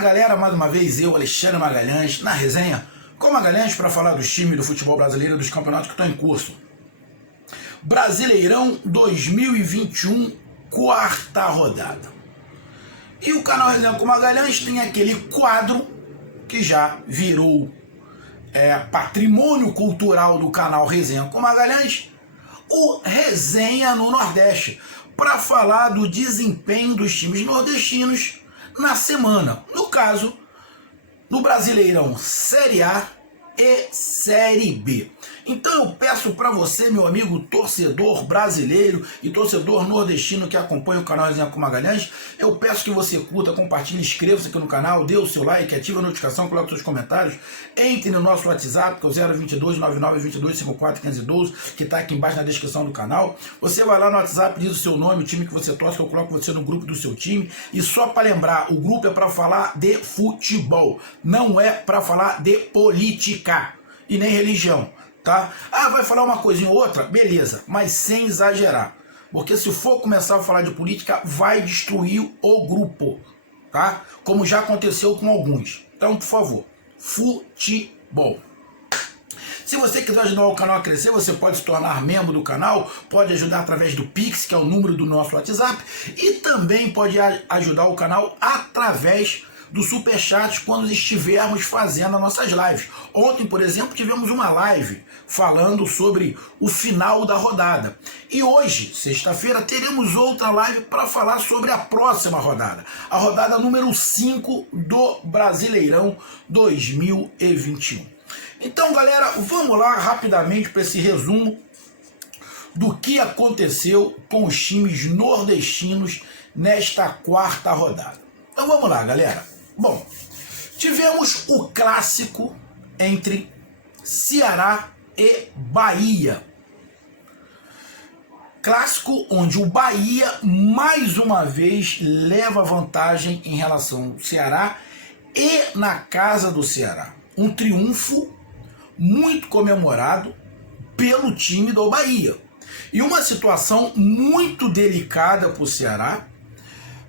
galera, mais uma vez eu, Alexandre Magalhães, na resenha com Magalhães para falar dos times do futebol brasileiro e dos campeonatos que estão em curso. Brasileirão 2021, quarta rodada. E o canal Resenha com Magalhães tem aquele quadro que já virou patrimônio cultural do canal Resenha com Magalhães, o Resenha no Nordeste, para falar do desempenho dos times nordestinos na semana. No caso, no Brasileirão Série A e Série B. Então eu peço para você, meu amigo torcedor brasileiro e torcedor nordestino que acompanha o canal Resenha com Magalhães, eu peço que você curta, compartilhe, inscreva-se aqui no canal, dê o seu like, ative a notificação, coloque seus comentários, entre no nosso WhatsApp, que é o 022 9922 54 512, que está aqui embaixo na descrição do canal. Você vai lá no WhatsApp, diz o seu nome, o time que você torce, que eu coloco você no grupo do seu time. E só para lembrar, o grupo é para falar de futebol, não é para falar de política e nem religião. Tá? Ah, vai falar uma coisinha ou outra? Beleza, mas sem exagerar. Porque se for começar a falar de política, vai destruir o grupo, tá? Como já aconteceu com alguns. Então, por favor, futebol. Se você quiser ajudar o canal a crescer, você pode se tornar membro do canal, pode ajudar através do Pix, que é o número do nosso WhatsApp, e também pode ajudar o canal através do Superchat quando estivermos fazendo as nossas lives. Ontem, por exemplo, tivemos uma live falando sobre o final da rodada. E hoje, sexta-feira, teremos outra live para falar sobre a próxima rodada. A rodada número 5 do Brasileirão 2021. Então, galera, vamos lá rapidamente para esse resumo do que aconteceu com os times nordestinos nesta quarta rodada. Então vamos lá, galera. Bom, tivemos o clássico entre Ceará e Bahia. Clássico onde o Bahia, mais uma vez, leva vantagem em relação ao Ceará e na casa do Ceará. Um triunfo muito comemorado pelo time do Bahia. E uma situação muito delicada para o Ceará.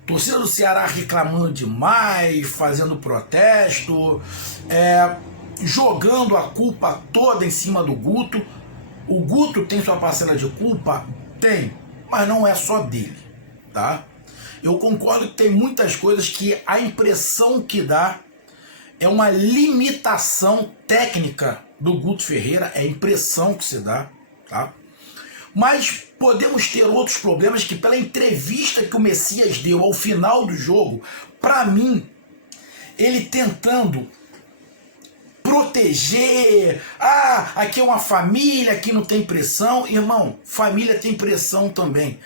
Torcida do Ceará reclamando demais, fazendo protesto, jogando a culpa toda em cima do Guto. O Guto tem sua parcela de culpa? Tem, mas não é só dele, tá? Eu concordo que tem muitas coisas que a impressão que dá é uma limitação técnica do Guto Ferreira, é a impressão que se dá, tá? Mas podemos ter outros problemas que, pela entrevista que o Messias deu ao final do jogo, para mim, ele tentando proteger, aqui é uma família, aqui não tem pressão. Irmão, família tem pressão também.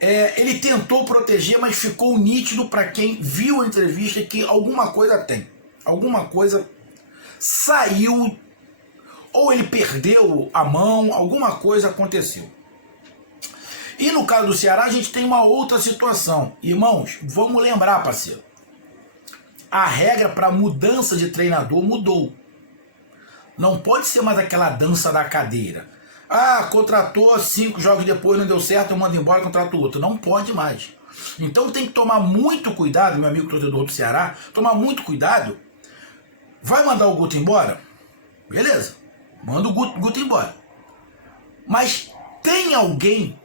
Ele tentou proteger, mas ficou nítido para quem viu a entrevista que alguma coisa tem. Alguma coisa saiu, ou ele perdeu a mão, alguma coisa aconteceu. E no caso do Ceará, a gente tem uma outra situação. Irmãos, vamos lembrar, parceiro. A regra para mudança de treinador mudou. Não pode ser mais aquela dança da cadeira. Contratou 5 jogos depois, não deu certo, eu mando embora, contrato outro. Não pode mais. Então tem que tomar muito cuidado, meu amigo torcedor do Ceará, tomar muito cuidado. Vai mandar o Guto embora? Beleza, manda o Guto embora. Mas tem alguém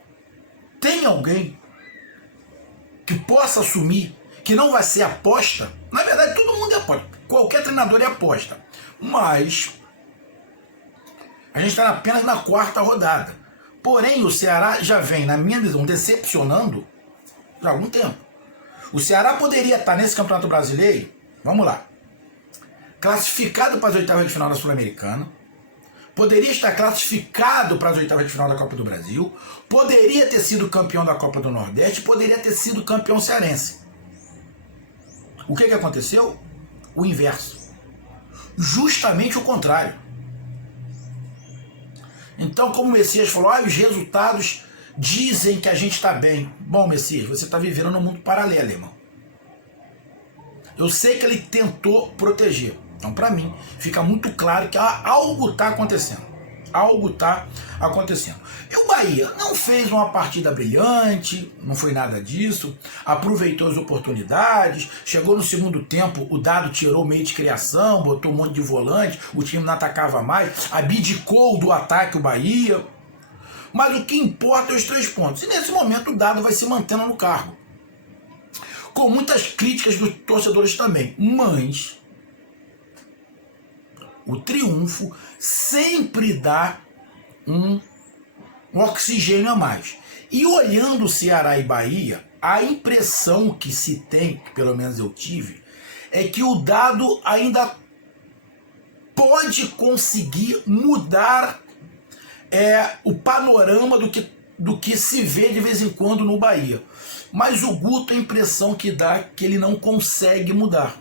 que possa assumir, que não vai ser aposta. Na verdade, todo mundo é aposta, qualquer treinador é aposta, mas a gente está apenas na quarta rodada. Porém, o Ceará já vem, na minha visão, decepcionando já há algum tempo. O Ceará poderia estar nesse Campeonato Brasileiro, vamos lá, classificado para as oitavas de final da Sul-Americana, poderia estar classificado para as oitavas de final da Copa do Brasil, poderia ter sido campeão da Copa do Nordeste, poderia ter sido campeão cearense. O que aconteceu? O inverso. Justamente o contrário. Então, como o Messias falou, os resultados dizem que a gente está bem. Bom, Messias, você está vivendo num mundo paralelo, irmão. Eu sei que ele tentou proteger. Então, para mim, fica muito claro que algo está acontecendo. Algo está acontecendo. E o Bahia não fez uma partida brilhante, não foi nada disso, aproveitou as oportunidades, chegou no segundo tempo, o Dado tirou o meio de criação, botou um monte de volante, o time não atacava mais, abdicou do ataque o Bahia. Mas o que importa é os 3 pontos. E nesse momento o Dado vai se mantendo no cargo. Com muitas críticas dos torcedores também. Mas o triunfo sempre dá um oxigênio a mais. E olhando o Ceará e Bahia, a impressão que se tem, que pelo menos eu tive, é que o Dado ainda pode conseguir mudar o panorama do que se vê de vez em quando no Bahia. Mas o Guto, a impressão que dá que ele não consegue mudar.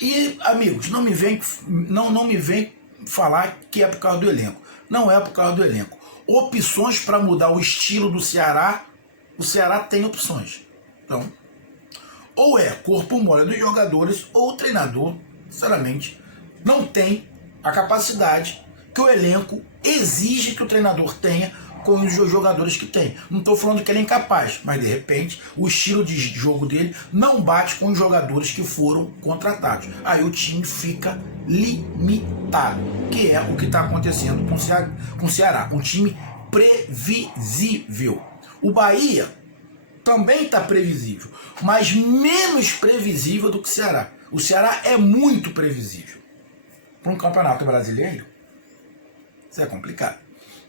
E, amigos, não me vem falar que é por causa do elenco. Não é por causa do elenco. Opções para mudar o estilo do Ceará, o Ceará tem opções. Então, ou é corpo mole dos jogadores, ou o treinador, sinceramente, não tem a capacidade que o elenco exige que o treinador tenha com os jogadores que tem. Não estou falando que ele é incapaz, mas de repente o estilo de jogo dele não bate com os jogadores que foram contratados. Aí o time fica limitado, que é o que está acontecendo com o Ceará. Um time previsível. O Bahia também está previsível, mas menos previsível do que o Ceará. O Ceará é muito previsível. Para um campeonato brasileiro, isso é complicado.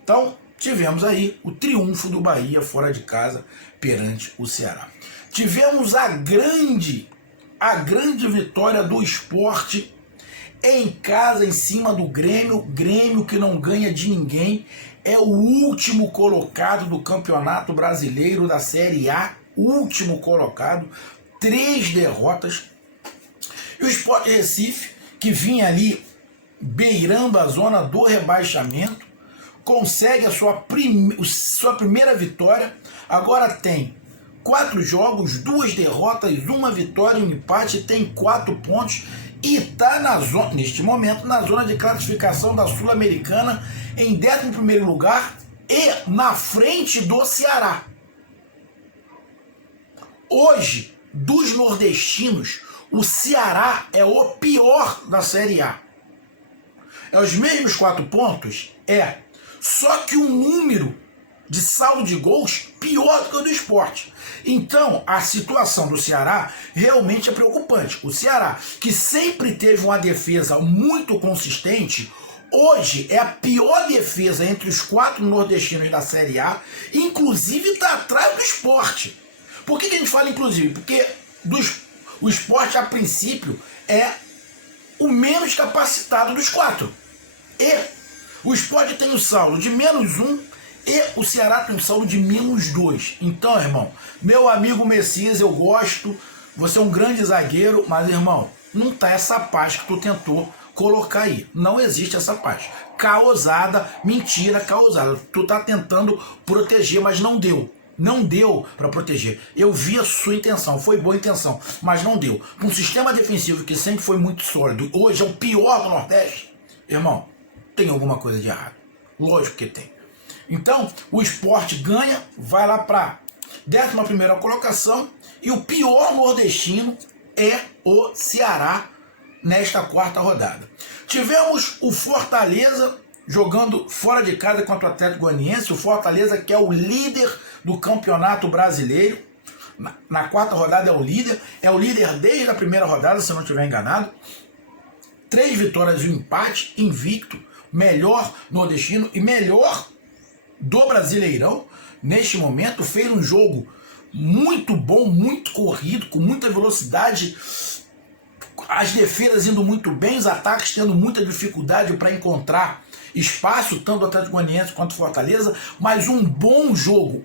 Então, tivemos aí o triunfo do Bahia fora de casa perante o Ceará. Tivemos a grande vitória do Sport em casa em cima do Grêmio. Grêmio que não ganha de ninguém, é o último colocado do Campeonato Brasileiro da Série A, último colocado, 3 derrotas. E o Sport Recife, que vinha ali beirando a zona do rebaixamento, consegue a sua primeira vitória. Agora tem 4 jogos, 2 derrotas, 1 vitória e 1 empate, tem 4 pontos e está neste momento na zona de classificação da Sul-Americana em 11º lugar e na frente do Ceará. Hoje, dos nordestinos, o Ceará é o pior da Série A. É os mesmos 4 pontos? É. Só que um número de saldo de gols pior do que o do Sport. Então, a situação do Ceará realmente é preocupante. O Ceará, que sempre teve uma defesa muito consistente, hoje é a pior defesa entre os 4 nordestinos da Série A, inclusive está atrás do Sport. Por que a gente fala inclusive? Porque o Sport, a princípio, é o menos capacitado dos 4. E o Sport tem o saldo de -1 e o Ceará tem o saldo de -2. Então, irmão, meu amigo Messias, eu gosto, você é um grande zagueiro, mas, irmão, não tá essa paz que tu tentou colocar aí. Não existe essa paz. Causada, mentira causada. Tu tá tentando proteger, mas não deu. Não deu para proteger. Eu vi a sua intenção, foi boa intenção, mas não deu. Um sistema defensivo que sempre foi muito sólido, hoje é o pior do Nordeste, irmão, tem alguma coisa de errado. Lógico que tem. Então, o Sport ganha, vai lá para 11ª colocação e o pior nordestino é o Ceará nesta 4ª rodada. Tivemos o Fortaleza jogando fora de casa contra o Atlético Goianiense. O Fortaleza, que é o líder do Campeonato Brasileiro, na 4ª rodada é o líder desde a 1ª rodada, se eu não estiver enganado. 3 vitórias e 1 empate, invicto, melhor nordestino e melhor do Brasileirão neste momento. Fez um jogo muito bom, muito corrido, com muita velocidade, as defesas indo muito bem, os ataques tendo muita dificuldade para encontrar espaço, tanto do Atlético Goianiense quanto do Fortaleza, mas um jogo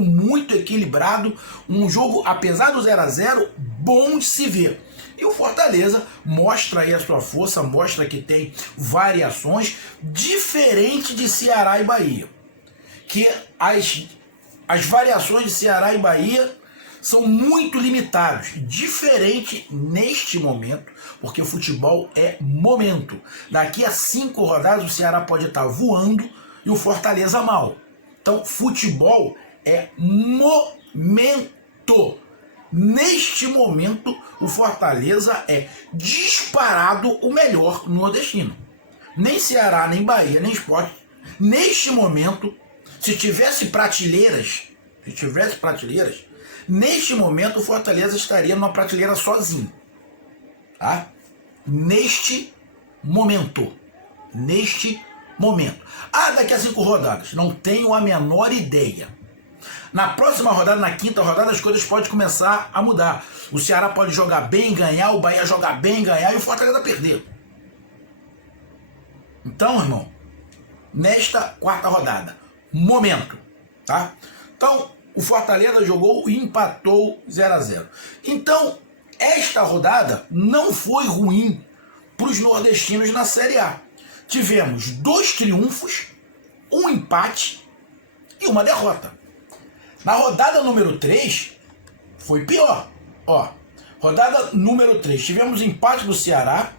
muito equilibrado, um jogo, apesar do 0-0, bom de se ver. E o Fortaleza mostra aí a sua força, mostra que tem variações, diferente de Ceará e Bahia. Que as variações de Ceará e Bahia são muito limitados, diferente neste momento, porque o futebol é momento. Daqui a 5 rodadas o Ceará pode estar voando e o Fortaleza mal. Então, futebol é momento. Neste momento, o Fortaleza é disparado o melhor nordestino. Nem Ceará, nem Bahia, nem Sport. Neste momento, se tivesse prateleiras, neste momento o Fortaleza estaria numa prateleira sozinho. Tá? Neste momento. Ah, daqui a 5 rodadas. Não tenho a menor ideia. Na próxima rodada, na 5ª rodada, as coisas podem começar a mudar. O Ceará pode jogar bem, ganhar, o Bahia jogar bem, ganhar e o Fortaleza perder. Então, irmão, nesta 4ª rodada, momento, tá? Então, o Fortaleza jogou e empatou 0-0. Então, esta rodada não foi ruim para os nordestinos na Série A. Tivemos 2 triunfos, 1 empate e 1 derrota. Na rodada número 3, foi pior. Ó, rodada número 3, tivemos empate do Ceará,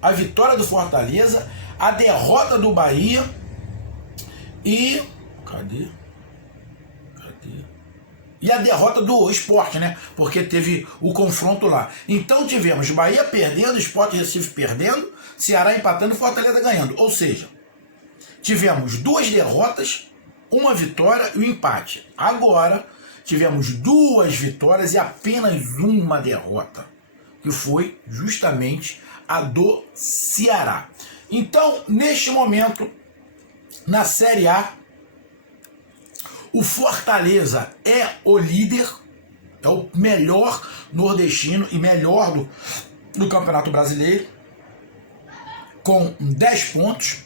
a vitória do Fortaleza, a derrota do Bahia e... Cadê? E a derrota do Sport, né? Porque teve o confronto lá. Então tivemos Bahia perdendo, Sport e Recife perdendo, Ceará empatando e Fortaleza ganhando. Ou seja, tivemos 2 derrotas, 1 vitória e um empate. Agora, tivemos 2 vitórias e apenas 1 derrota, que foi justamente a do Ceará. Então, neste momento, na Série A, o Fortaleza é o líder, é o melhor nordestino e melhor do Campeonato Brasileiro, com 10 pontos,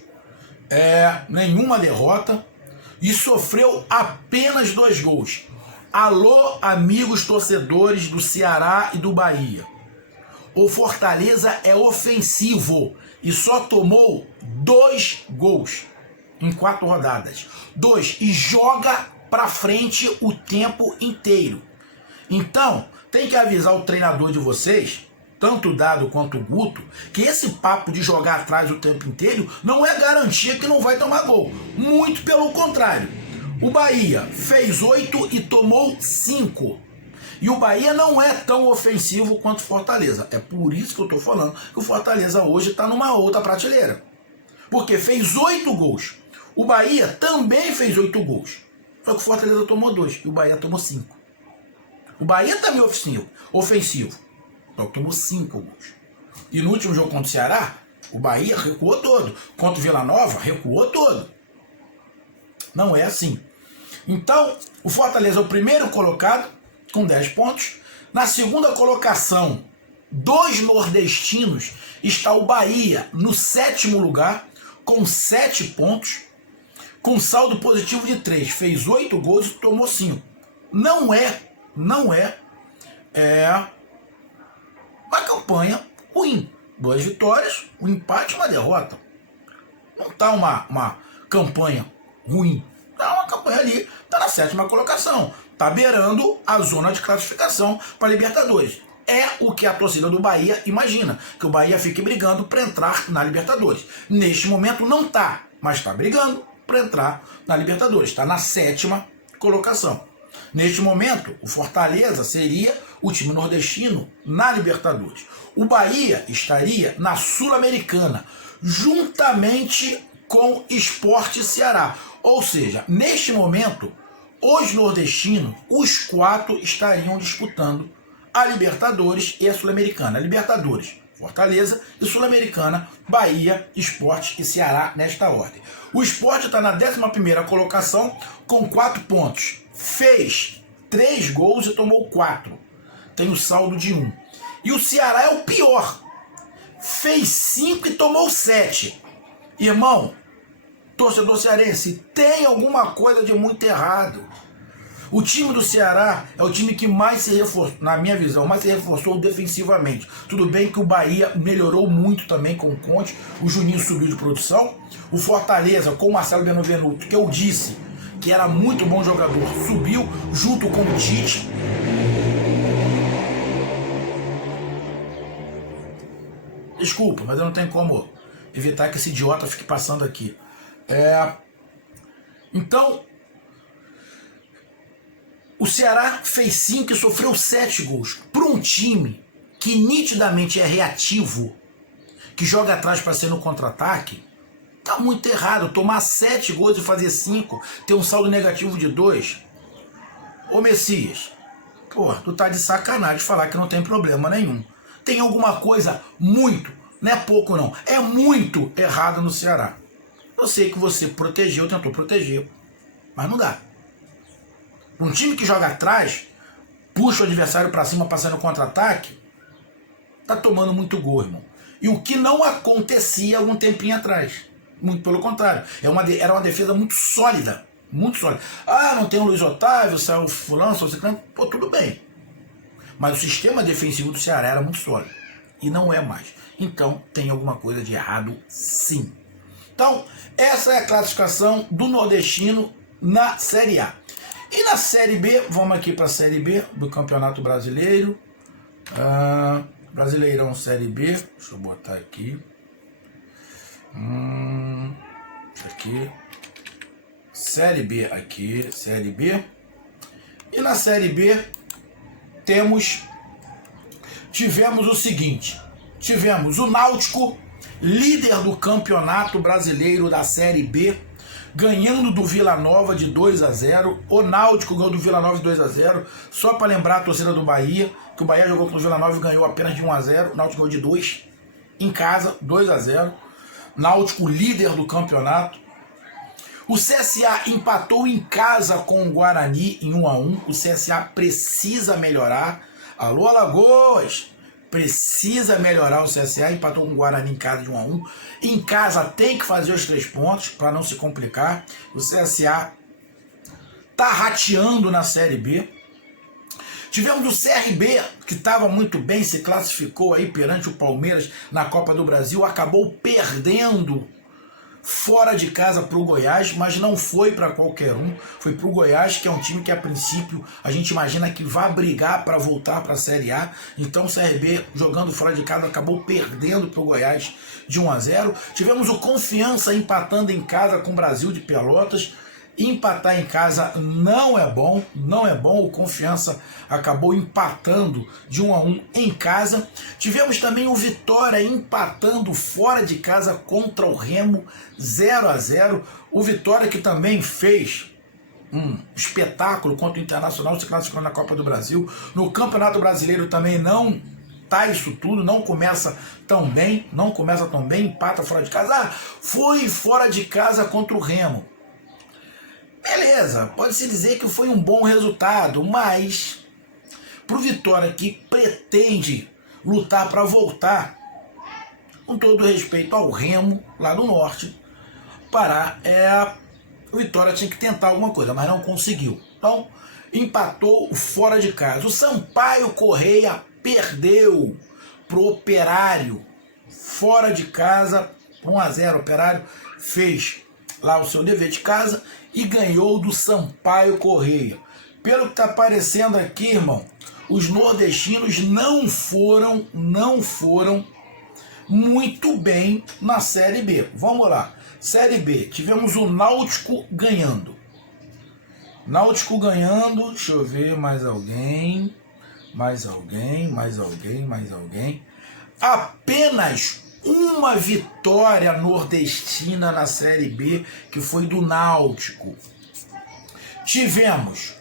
nenhuma derrota, e sofreu apenas 2 gols. Alô, amigos torcedores do Ceará e do Bahia. O Fortaleza é ofensivo e só tomou 2 gols em 4 rodadas. 2, e joga pra frente o tempo inteiro. Então, tem que avisar o treinador de vocês, tanto o Dado quanto o Guto, que esse papo de jogar atrás o tempo inteiro não é garantia que não vai tomar gol. Muito pelo contrário. O Bahia fez 8 e tomou 5. E o Bahia não é tão ofensivo quanto o Fortaleza. É por isso que eu estou falando que o Fortaleza hoje está numa outra prateleira. Porque fez 8 gols. O Bahia também fez 8 gols. Só que o Fortaleza tomou 2 e o Bahia tomou 5. O Bahia também é ofensivo. Só que tomou 5 gols. E no último jogo contra o Ceará, o Bahia recuou todo. Contra o Vila Nova, recuou todo. Não é assim. Então, o Fortaleza é o primeiro colocado, com 10 pontos. Na segunda colocação, 2 nordestinos, está o Bahia no 7º lugar, com 7 pontos, com saldo positivo de 3. Fez 8 gols e tomou 5. Não é uma campanha ruim. 2 vitórias, 1 empate e 1 derrota. Não está uma campanha ruim. Está uma campanha ali, está na 7ª colocação. Está beirando a zona de classificação para Libertadores. É o que a torcida do Bahia imagina, que o Bahia fique brigando para entrar na Libertadores. Neste momento não está, mas está brigando para entrar na Libertadores. Está na 7ª colocação. Neste momento, o Fortaleza seria o time nordestino na Libertadores. O Bahia estaria na Sul-Americana, juntamente com Sport e Ceará. Ou seja, neste momento, os nordestinos, os 4 estariam disputando a Libertadores e a Sul-Americana. A Libertadores, Fortaleza, e Sul-Americana, Bahia, Sport e Ceará, nesta ordem. O Sport está na 11ª colocação com 4 pontos. Fez 3 gols e tomou 4. Tem o saldo de 1. E o Ceará é o pior. Fez 5 e tomou 7. Irmão, torcedor cearense, tem alguma coisa de muito errado. O time do Ceará é o time que mais se reforçou, na minha visão, mais se reforçou defensivamente. Tudo bem que o Bahia melhorou muito também com o Conte, o Juninho subiu de produção. O Fortaleza, com o Marcelo Benevenuto, que eu disse que era muito bom jogador, subiu junto com o Tite. Desculpa, mas eu não tenho como evitar que esse idiota fique passando aqui. Então, o Ceará fez 5 e sofreu 7 gols. Para um time que nitidamente é reativo, que joga atrás para ser no contra-ataque, tá muito errado. Tomar 7 gols e fazer 5, ter um saldo negativo de 2. Ô Messias, pô, tu tá de sacanagem falar que não tem problema nenhum. Tem alguma coisa muito, não é pouco não, é muito errado no Ceará. Eu sei que você protegeu, tentou proteger, mas não dá. Um time que joga atrás, puxa o adversário para cima, passando contra-ataque, tá tomando muito gol, irmão. E o que não acontecia algum tempinho atrás. Muito pelo contrário. Era uma defesa muito sólida. Muito sólida. Ah, não tem o Luiz Otávio, saiu o fulano, saiu o ciclano. Pô, tudo bem. Mas o sistema defensivo do Ceará era muito sólido. E não é mais. Então, tem alguma coisa de errado, sim. Então, essa é a classificação do nordestino na Série A. E na Série B, vamos aqui para a Série B do Campeonato Brasileiro. Brasileirão Série B. Deixa eu botar aqui. Aqui. Série B aqui. Série B. E na Série B tivemos o seguinte. Tivemos o Náutico, líder do Campeonato Brasileiro da Série B, ganhando do Vila Nova de 2-0. O Náutico ganhou do Vila Nova de 2-0. Só para lembrar a torcida do Bahia, que o Bahia jogou com o Vila Nova e ganhou apenas de 1-0. O Náutico ganhou de 2 em casa, 2-0. Náutico líder do campeonato. O CSA empatou em casa com o Guarani em 1-1. O CSA precisa melhorar. Alô, Alagoas! Precisa melhorar o CSA, empatou com o Guarani em casa de 1-1. Em casa tem que fazer os 3 pontos para não se complicar. O CSA tá rateando na Série B. Tivemos o CRB, que estava muito bem, se classificou aí perante o Palmeiras na Copa do Brasil, acabou perdendo fora de casa para o Goiás, mas não foi para qualquer um, foi para o Goiás, que é um time que a princípio a gente imagina que vai brigar para voltar para a Série A. Então o CRB, jogando fora de casa, acabou perdendo para o Goiás de 1-0. Tivemos o Confiança empatando em casa com o Brasil de Pelotas. Empatar em casa não é bom, não é bom. O Confiança acabou empatando de 1-1 em casa. Tivemos também o Vitória empatando fora de casa contra o Remo 0-0. O Vitória que também fez um espetáculo contra o Internacional, se classificando na Copa do Brasil. No Campeonato Brasileiro também não tá isso tudo, não começa tão bem, empata fora de casa. Foi fora de casa contra o Remo. Beleza, pode-se dizer que foi um bom resultado, mas pro Vitória, que pretende lutar para voltar, com todo respeito ao Remo, lá do norte, Pará, o Vitória tinha que tentar alguma coisa, mas não conseguiu. Então, empatou fora de casa. O Sampaio Correia perdeu pro Operário, fora de casa, 1-0. O Operário fez lá o seu dever de casa e ganhou do Sampaio Correia. Pelo que está aparecendo aqui, irmão, os nordestinos não foram muito bem na Série B. Vamos lá. Série B, tivemos o Náutico ganhando. Deixa eu ver, mais alguém. Apenas uma vitória nordestina na Série B, que foi do Náutico. Tivemos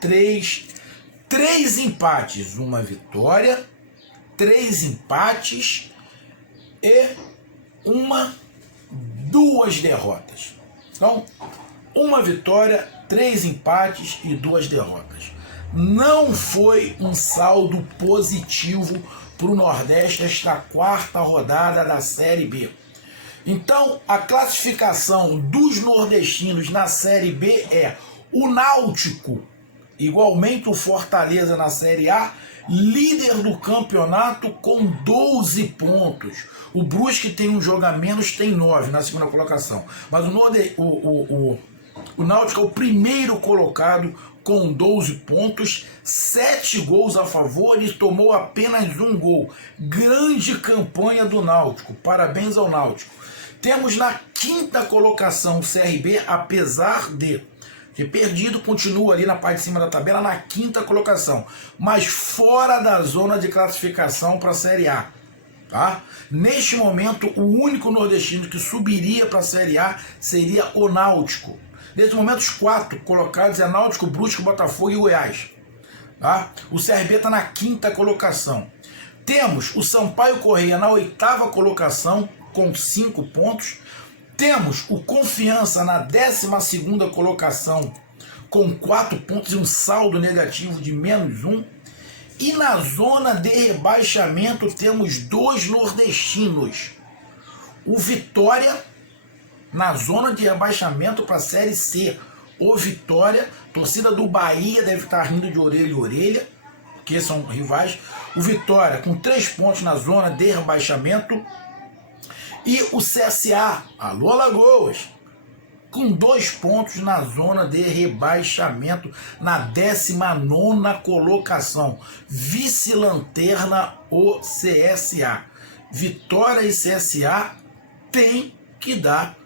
3 empates, uma vitória, 3 empates e 2 derrotas. Então, uma vitória, 3 empates e 2 derrotas. Não foi um saldo positivo para o Nordeste esta 4ª rodada da Série B. Então, a classificação dos nordestinos na Série B é o Náutico, igualmente o Fortaleza na Série A, líder do campeonato com 12 pontos. O Brusque tem um jogo a menos, tem 9 na segunda colocação. Mas o Náutico é o primeiro colocado com 12 pontos, 7 gols a favor e tomou apenas um gol. Grande campanha do Náutico, parabéns ao Náutico. Temos na quinta colocação o CRB, apesar de ter perdido, continua ali na parte de cima da tabela, na quinta colocação, mas fora da zona de classificação para a Série A. Tá? Neste momento, o único nordestino que subiria para a Série A seria o Náutico. Nesse momento, os 4 colocados é Náutico, Brusque, Botafogo e Goiás. Tá? O CRB está na quinta colocação. Temos o Sampaio Corrêa na 8ª colocação, com 5 pontos. Temos o Confiança na 12ª colocação, com 4 pontos e um saldo negativo de -1. E na zona de rebaixamento temos 2 nordestinos. O Vitória, na zona de rebaixamento para a Série C. O Vitória, torcida do Bahia deve estar rindo de orelha em orelha, porque são rivais. O Vitória com 3 pontos na zona de rebaixamento. E o CSA, alô Alagoas, com 2 pontos na zona de rebaixamento, na 19ª colocação. Vice-lanterna o CSA. Vitória e CSA tem que dar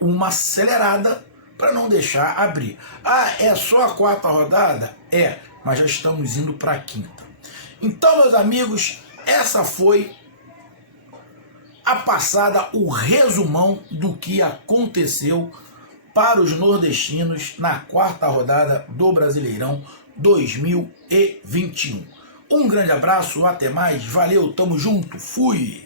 uma acelerada para não deixar abrir. Ah, é só a 4ª rodada? É, mas já estamos indo para a 5ª. Então, meus amigos, essa foi a passada, o resumão do que aconteceu para os nordestinos na 4ª rodada do Brasileirão 2021. Um grande abraço, até mais, valeu, tamo junto, fui!